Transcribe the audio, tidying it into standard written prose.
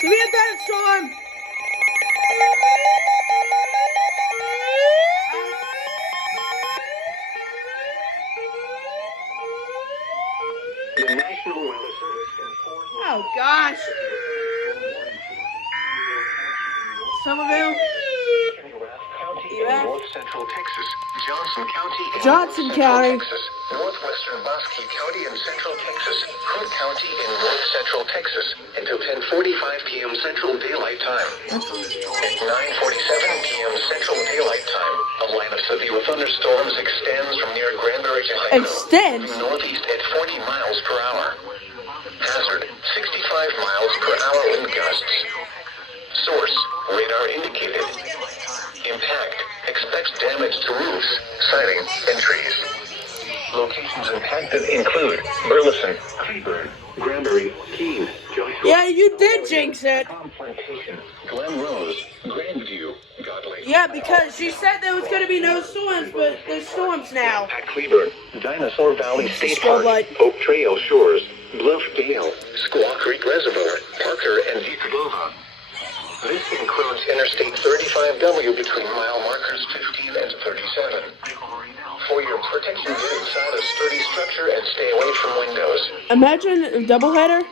Severe thunderstorm. The National Weather Service informed Oh gosh. Somerville. County in north central Texas, Johnson County in Johnson north central County. Texas, northwestern Bosque County in central Texas, Hood County in north central Texas until 10:45 p.m. Central Daylight Time. At 9:47 p.m. Central Daylight Time, a line of severe thunderstorms extends from near Granbury to Hyco, Extends? moving northeast at 40 miles per hour. Hazard, 65 miles per hour wind gusts. Source, radar indicated. Impact, expects damage to roofs, siding, and trees. Locations impacted include Burleson, Cleburne, Granbury, Keene, Joshua. Yeah, you did jinx it. Plantation, Glen Rose, Grandview, Godley. Yeah, because she said there was going to be no storms, but there's storms now. At Cleburne, Dinosaur Valley State Strobe Park, light. Oak Trail Shores, Bluff Dale, Squaw Creek Reservoir, Parker, and Vitadova. This includes Interstate 35W between mile markers 15 and 37. For your protection, get inside a sturdy structure and stay away from windows. Imagine a doubleheader.